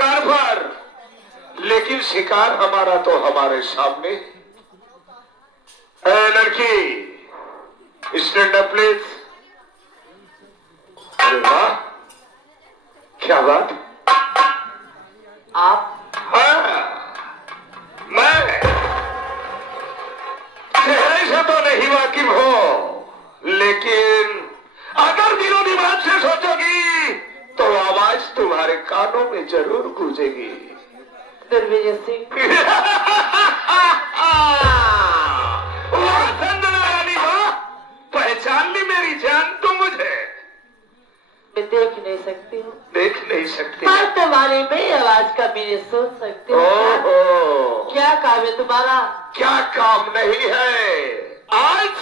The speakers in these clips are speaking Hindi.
शिकार पर, लेकिन शिकार हमारा तो हमारे सामने। लड़की स्टैंड अप प्लीज। अरे वाह, क्या बात। आप? हाँ, मैं चेहरे से तो नहीं वाकिफ हो, लेकिन अगर दिलो दिमाग से सोचोगी तो आवाज तुम्हारे कानों में जरूर गूंजेगी। दुर्विजय सिंह। वाह संजना रानी वाह, पहचान ली मेरी जान तुम मुझे। मैं देख नहीं सकती हूँ। देख नहीं सकती पर तुम्हारी में आवाज का मैंने सुन सकती हूँ। क्या काम है तुम्हारा? क्या काम नहीं है, आज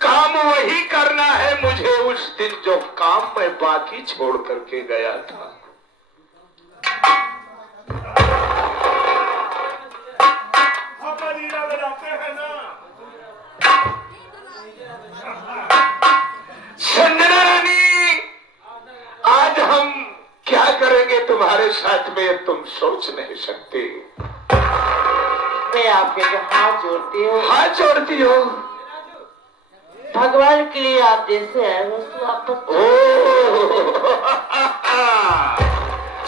काम वही करना है मुझे उस दिन जो काम मैं बाकी छोड़ करके गया था। संजना रानी, आज हम क्या करेंगे तुम्हारे साथ में तुम सोच नहीं सकती। मैं आपके हाथ जोड़ती हूँ। हाथ जोड़ती हो? भगवान के लिए आप जैसे हैं वैसे आप।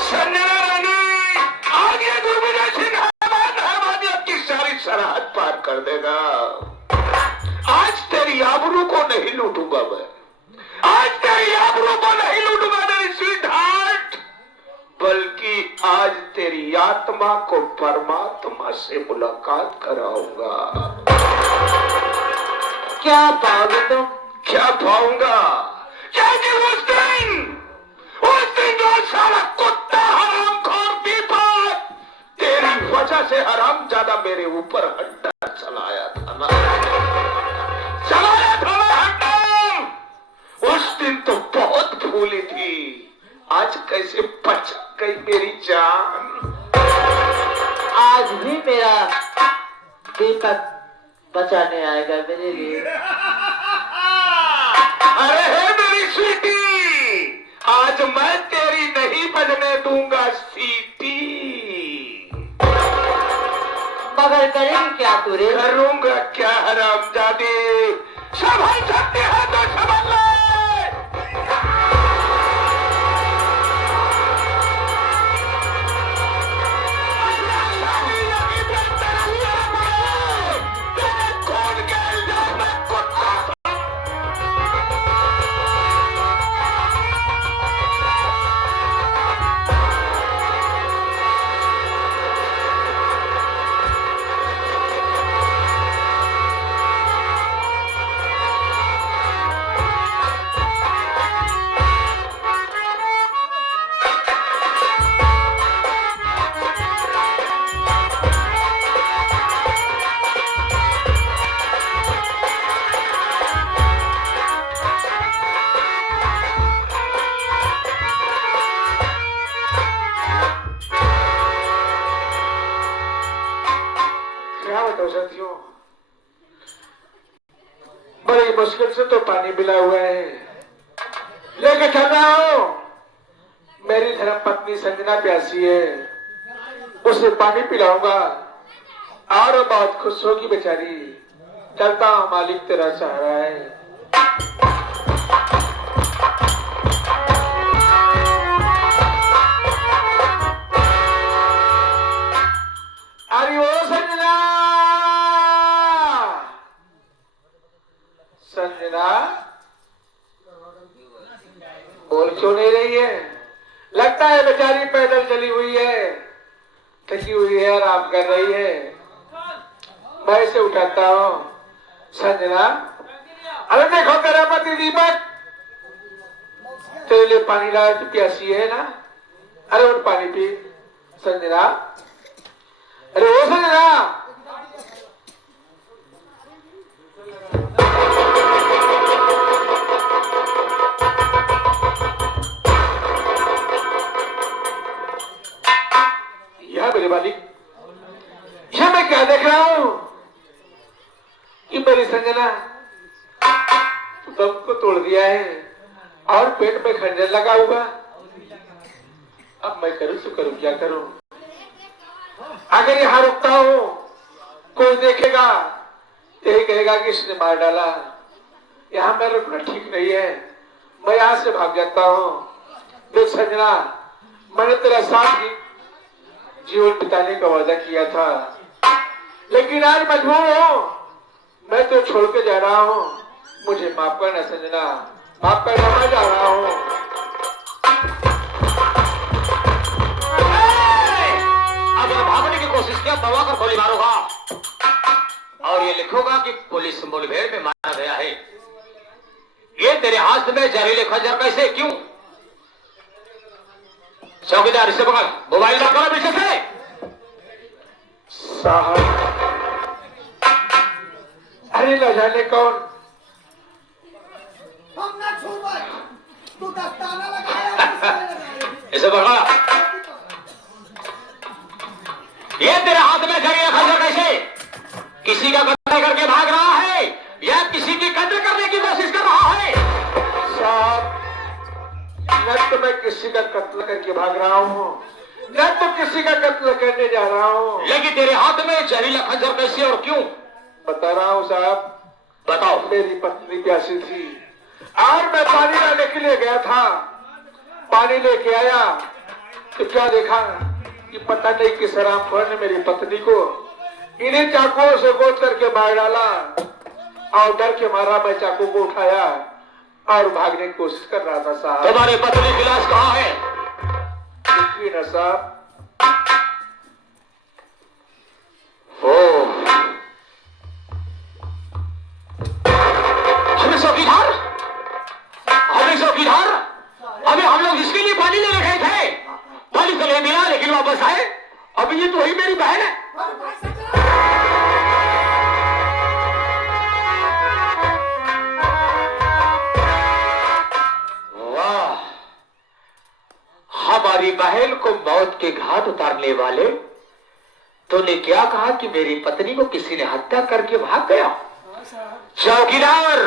संजना रानी, आगे दुर्विजय सिंह हमारी की सारी सरहद पार कर देगा। आज तेरी आबरू को नहीं लूटूंगा मैं, आज तेरी आबरू को नहीं लूटूंगा मेरी स्वीट हार्ट, बल्कि आज तेरी आत्मा को परमात्मा से मुलाकात कराऊंगा। क्या पाओगे तुम? क्या पाऊंगा? क्या कि उस दिन जो सारा कुत्ता हरामखोर दीपक तेरी वजह से हराम ज्यादा मेरे ऊपर हड्डा चलाया था ना, उस दिन तो बहुत भूली थी, आज कैसे बच गई मेरी जान। आज भी मेरा दीपक बचाने आएगा मेरे लिए। अरे है मेरी स्वीटी, आज मैं तेरी नहीं बजने दूंगा सीटी। मगर करेंगे क्या तुरे? करूंगा क्या हरामजादी, संभल सकते हैं तो संभल ले। साथियों, बड़ी मुश्किल से तो पानी मिला हुआ है, लेके चल रहा हूं। मेरी धर्म पत्नी संजना प्यासी है, उसे पानी पिलाऊंगा और बहुत खुश होगी बेचारी। चलता हूं, मालिक तेरा सहारा है। अरे ओ संजना, संजना बोल क्यों नहीं रही है? लगता है बेचारी पैदल चली हुई है, थकी हुई है, आराम कर रही है। मैं इसे उठाता हूँ। संजना, अरे देखो तेरा पति दीपक तेरे लिए पानी लाया, तू प्यासी है ना? अरे उठ पानी पी संजना। अरे वो संजना, यह मेरे मालिक, यह मैं क्या देख रहा हूं कि मेरी संजना दम को तोड़ दिया है और पेट में खंजर लगा हुआ अब मैं करूं तो करूं, क्या करूं? अगर यहाँ रुकता हूं कोई देखेगा, यही कहेगा कि इसने मार डाला। यहाँ मैं रुकना ठीक नहीं है, मैं यहाँ से भाग जाता हूँ। देख संजना, मैंने तेरा साथ जीवन बिताने का वादा किया था, लेकिन आज मजबूर हूँ, मैं तो छोड़ के जा रहा हूँ। मुझे माफ करना संजना, माफ करना, मैं जा रहा हूँ। अगर भागने की कोशिश किया दबा कर गोली मारूंगा और ये लिखूंगा कि पुलिस मुठभेड़ में मारा गया है। ये तेरे हाथ में जहरीले खंजर कैसे, क्यों? चौकीदार इसे पकड़, मोबाइल रख करो पीछे से। साहब, अरे न जाने कौन हम ना छूबा, तू दस्ताना लगाया इसे पकड़ा। ये तेरे हाथ में जहरीला खंजर कैसे? किसी का कत्ल करके भाग रहा है या किसी की कत्ल करने की कोशिश कर रहा है? साहब, न तो मैं किसी का कत्ल करके भाग रहा हूँ, न तो किसी का कत्ल करने जा रहा हूँ। लेकिन तेरे हाथ में जहरीला खंजर कैसे और क्यों? बता रहा हूँ साहब। बताओ। मेरी पत्नी प्यासी थी और मैं पानी लाने के लिए गया था। पानी लेके आया तो क्या देखा कि पता नहीं किस हरामखोर ने मेरी पत्नी को इन्हीं चाकुओं से गोद करके मार डाला। और डर के मारा मैं चाकू को उठाया और भागने की कोशिश कर रहा था साहब। तुम्हारी पत्नी की लाश कहाँ है? देखिए ना साहब। चौकीदार, अभी हम लोग इसके लिए पानी लेने गए थे, पानी तो ले मिला लेकिन वापस आए, अभी ये तो वही मेरी बहन है। वाह, हमारी बहन को मौत के घाट उतारने वाले तूने क्या कहा कि मेरी पत्नी को किसी ने हत्या करके भाग गया? चौकीदार,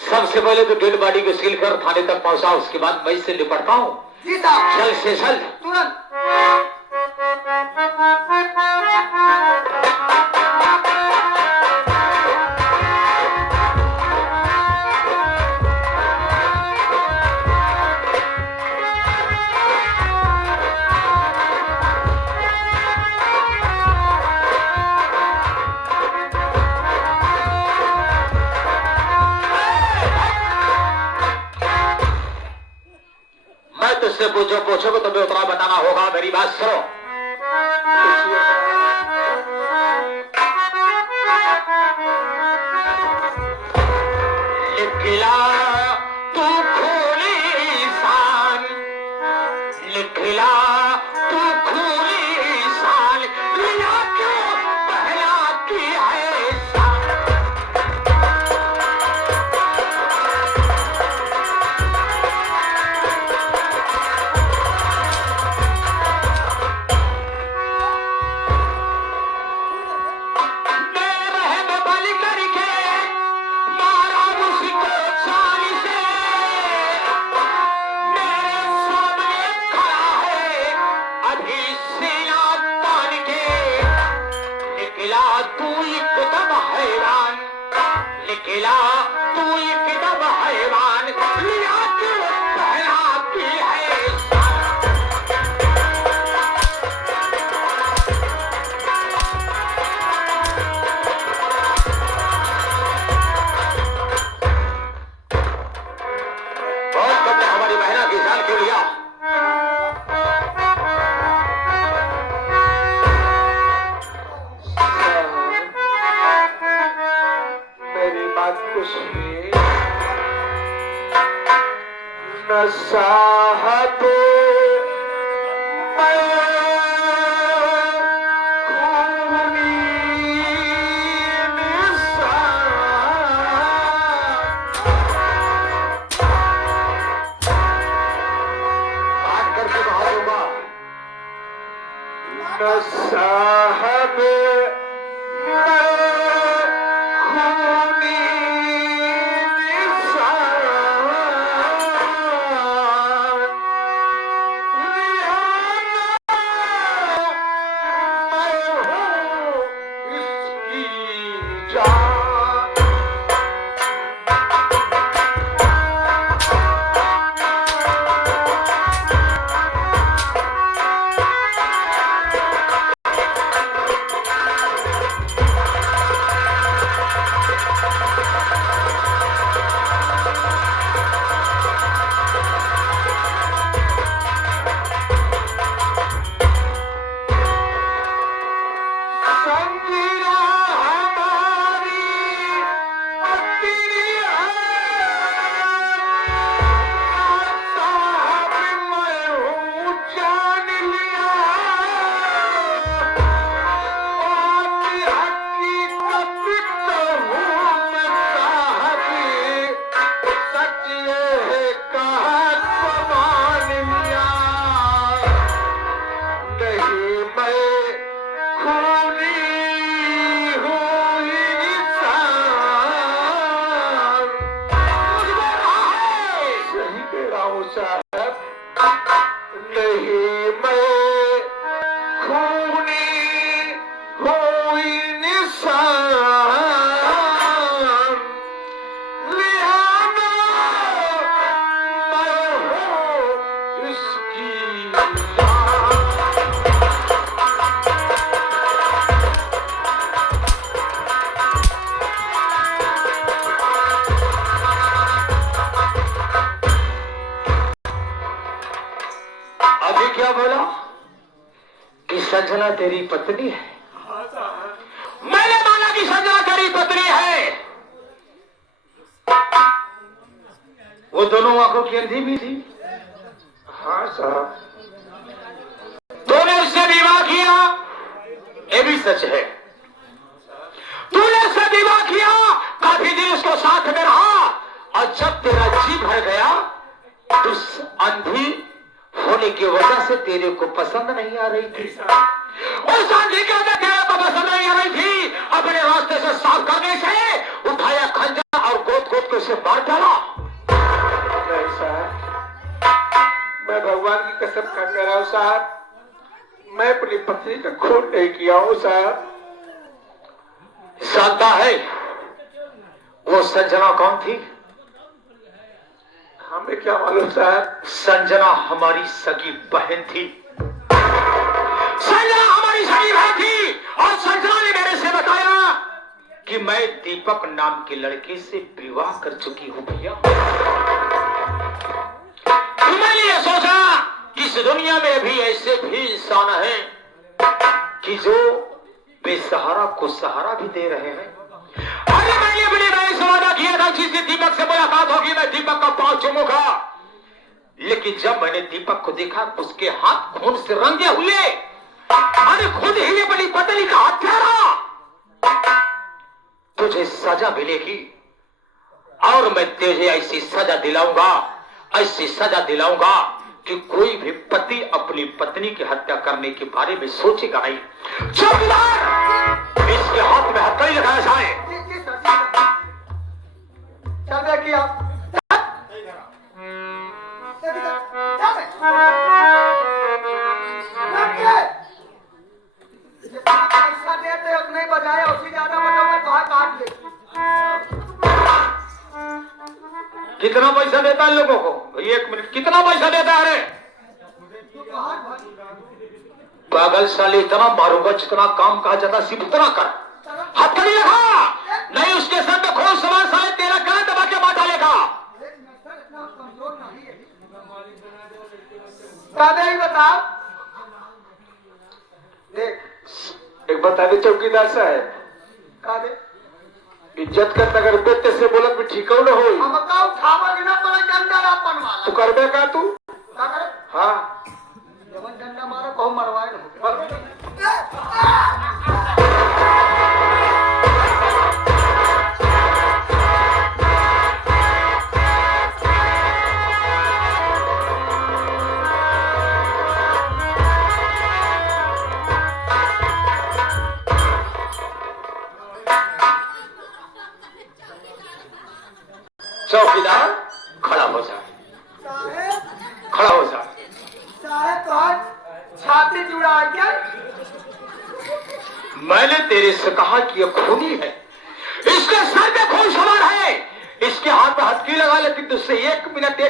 सबसे पहले तो डेड बॉडी को सील कर थाने तक पहुंचा, उसके बाद मैं इससे निपटता हूं। चल से चल तुरंत। तुझसे पूछोगे तुम्हें उतना बताना होगा, मेरी बात सुनो। लिखला तू खोली शान, लिखला तू खोली शान, लिया क्यों पहला की है शान। निकला तू एकदम हैरान, लिया क्यों पहला की है शान। बहुत तुमने हमारी बहना की जान क्यों लिया? न साहब साहब खूनी नहीं मैं खूनी हुई निशान लिहाना मैं हूँ इसकी जान। अभी क्या बोला कि संजना तेरी पत्नी है? मैंने माना कि संजना तेरी पत्नी है। वो दोनों आंखों की अंधी भी थी। हाँ साहब। तूने उससे विवाह किया, ये भी सच है। तूने उससे विवाह किया, काफी दिन उसको साथ में रहा, और जब तेरा जी भर गया तो उस अंधी होने की वजह से तेरे को पसंद नहीं आ रही थी। उस अंधी की वजह तेरे को पसंद नहीं आ रही थी। अपने रास्ते से साफ करने से उठाया खंजर और गोद गोद के उसे मार डाला। नहीं साहब, मैं भगवान की कसम खा कर रहा हूँ साहब, मैं अपनी पत्नी का खून नहीं किया हूँ साहब। जानता है वो संजना कौन थी? हमें क्या मालूम साहब। संजना हमारी सगी बहन थी। संजना हमारी सगी बहन थी, और संजना ने मेरे से बताया कि मैं दीपक नाम के लड़के से विवाह कर चुकी हूं भैया। मैंने ये सोचा कि इस दुनिया में भी ऐसे भी इंसान हैं कि जो बेसहारा को सहारा भी दे रहे हैं। अरे मैंने अपनी बहन से वादा किया था जिस दिन दीपक से मुलाकात होगी मैं दीपक का पांव चूमूंगा, लेकिन जब मैंने दीपक को देखा उसके हाथ खून से रंगे हुए, अरे खुद ही अपनी पत्नी का हाथ ठहरा। तुझे सजा मिलेगी और मैं तुझे ऐसी सजा दिलाऊंगा, ऐसी सजा दिलाऊंगा कि कोई भी पति अपनी पत्नी की हत्या करने के बारे में सोचेगा नहीं। चौकीदार, इसके हाथ में हथकड़ी लगाया जाए। चल देखिए आप पैसा देते उतने ही बजाय, उससे ज्यादा बजाओगे तो हाथ काट ले। कितना पैसा देता है लोगों को? भाई एक मिनट, कितना पैसा देता है? अरे पागल साले, इतना मारूंगा जितना काम कहा जाता सिर्फ उतना कर। हथकड़ी लगा, नहीं उसके सर में खून सवार साले तेरा गला दबा के मार डालेगा। ही बता देख, एक बता दे चौकीदार साहब, का दे इज्जत कर अगर बेटे से बोलत भी ठीक हो न हो। हम का उठावा गिना पड़े डंडा अपन वाला तू करबे का तू? का करे? हाँ जवन डंडा मारे को मरवाए न। चौकीदार खड़ा हो जा, साहेब खड़ा हो जा। साहेब तो आज छाती जुड़ा क्या? मैंने तेरे से कहा कि यह खूनी है, इसके सर में खून सवार है, इसके हाथ में हथकड़ी लगा, लेकिन तुझसे एक मिनट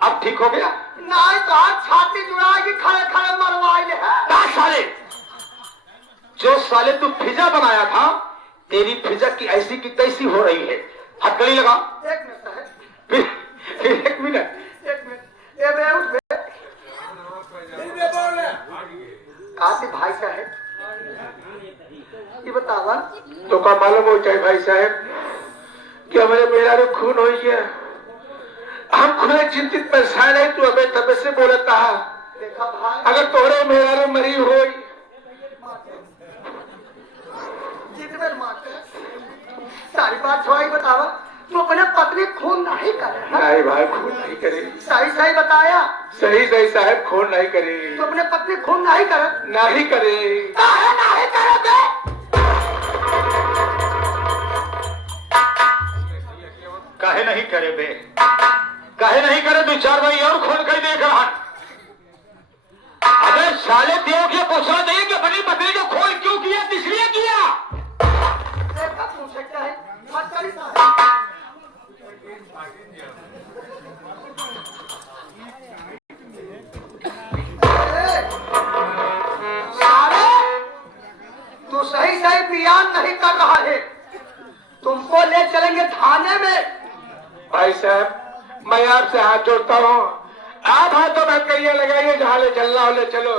अब ठीक हो गया। नहीं तो आज छाती जुड़ाएगी, खड़े खड़े मरवाए ले है। दस साले, जो साले तू फिजा बनाया था, तेरी फिजा की ऐसी की तैसी हो रही है। हथकड़ी लगा। एक मिनट साहेब, फिर एक मिनट, ये बे उठ बे। काफी भाई साहब ये बतावा तो का मालूम हो चाहे भाई साहब कि हमारे मेरा रो खून हो गया। हम खुले चिंतित परेशान है, तू अबे तबे से बोलता है। देखा भाई, अगर तोरे मेरा रो मरी हो जितने मारते सारी बात छोड़ा ही बतावा। तू अपने पत्नी खून नहीं करे है? नहीं भाई, खून नहीं करे। सही सही बताया, सही सही साहब, खून नहीं करे। तू अपने पत्नी खून नहीं करे? नहीं करे। काहे नहीं करे बे? काहे नहीं करे बे? काहे नहीं करे? दो चार बारी और खोल कर देख रहा। साले देव के पूछना चाहिए कि अपनी पत्नी को खोल क्यों किया, किस लिए किया? देखा पूछ सकता है मत करी साहब। साले तू सही सही बयान नहीं कर रहा है, तुमको ले चलेंगे थाने में। भाई साहब मैं आपसे हाथ जोड़ता हूँ, आप हाथों में कहिए लगाइए, जहाँ ले चलना हो ले चलो।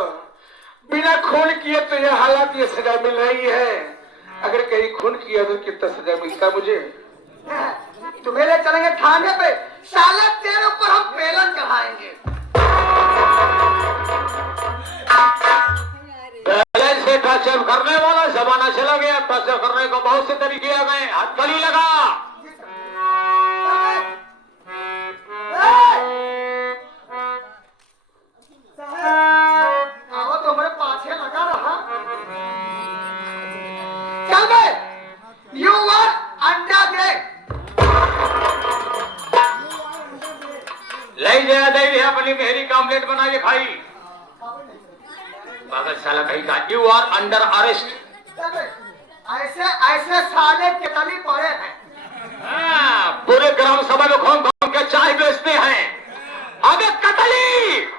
बिना खून किए तो ये हालात, ये सजा मिल रही है। अगर कहीं खून किया तो कितना सजा मिलता मुझे? तुम्हें ले चलेंगे थाने पे, साले तेरे ऊपर हम पेलन चढ़ाएंगे। पहले से टचअप करने वाला जमाना चला गया, टचअप करने को बहुत से तरीके आ गए। हथकड़ी लगा, आओ तो मेरे पाछे लगा रहा। चल बे, यू आर अंडर दे। ले जाया दे अपनी मेहरी का ऑमलेट बना के खाई। पागल साला कहीं का, यू आर अंडर अरेस्ट। ऐसे ऐसे साले कितनी पड़े हैं। पूरे ग्राम सभा में घूम घूम के चाय बेचते हैं। अबे कतली,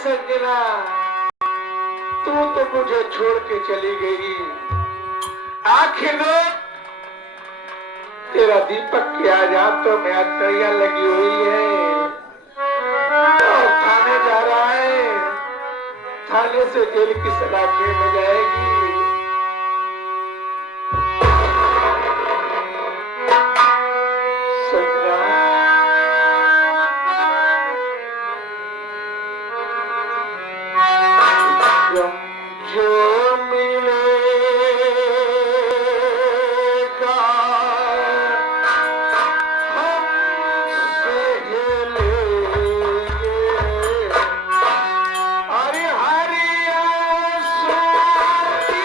सजना तू तो मुझे छोड़ के चली गई। आखिर तेरा दीपक की आजाद तो मैं तैयार लगी हुई है और थाने जा रहा है। थाने से जेल की सलाखें में जाएगी। जो मिलेगा हमसे लेंगे। हरि हरि आंसू की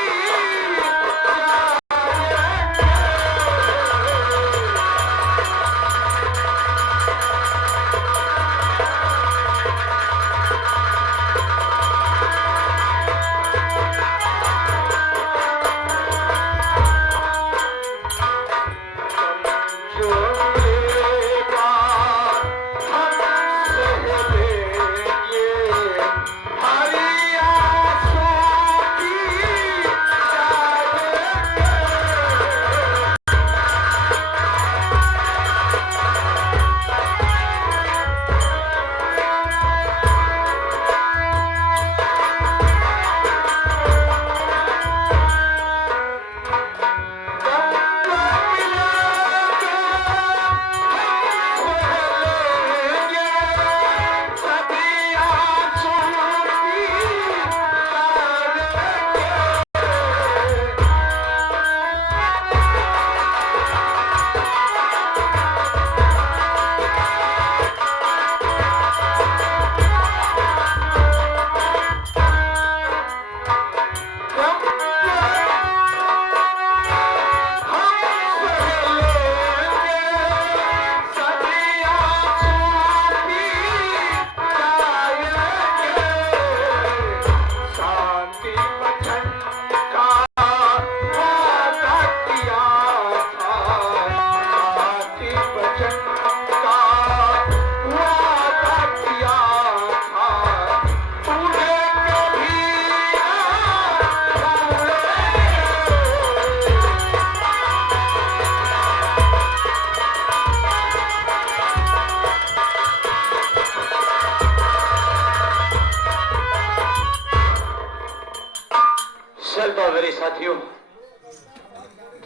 मेरे साथियों,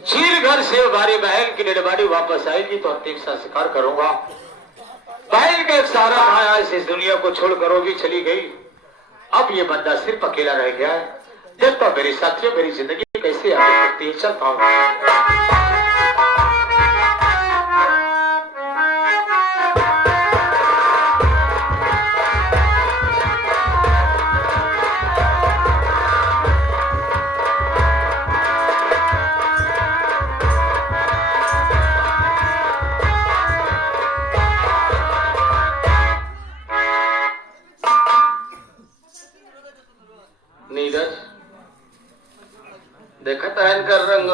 चीर घर से हमारी बहन की डेडबॉडी वापस आएगी तो अंतिम संस्कार करूंगा। बहन का एक सारा भाई इस दुनिया को छोड़कर वो भी चली गई। अब ये बंदा सिर्फ अकेला रह गया है। देखता हूँ मेरे साथियों मेरी जिंदगी कैसे आगे बढ़ती है। चलता हूँ। नीरज देखा था इनका रंग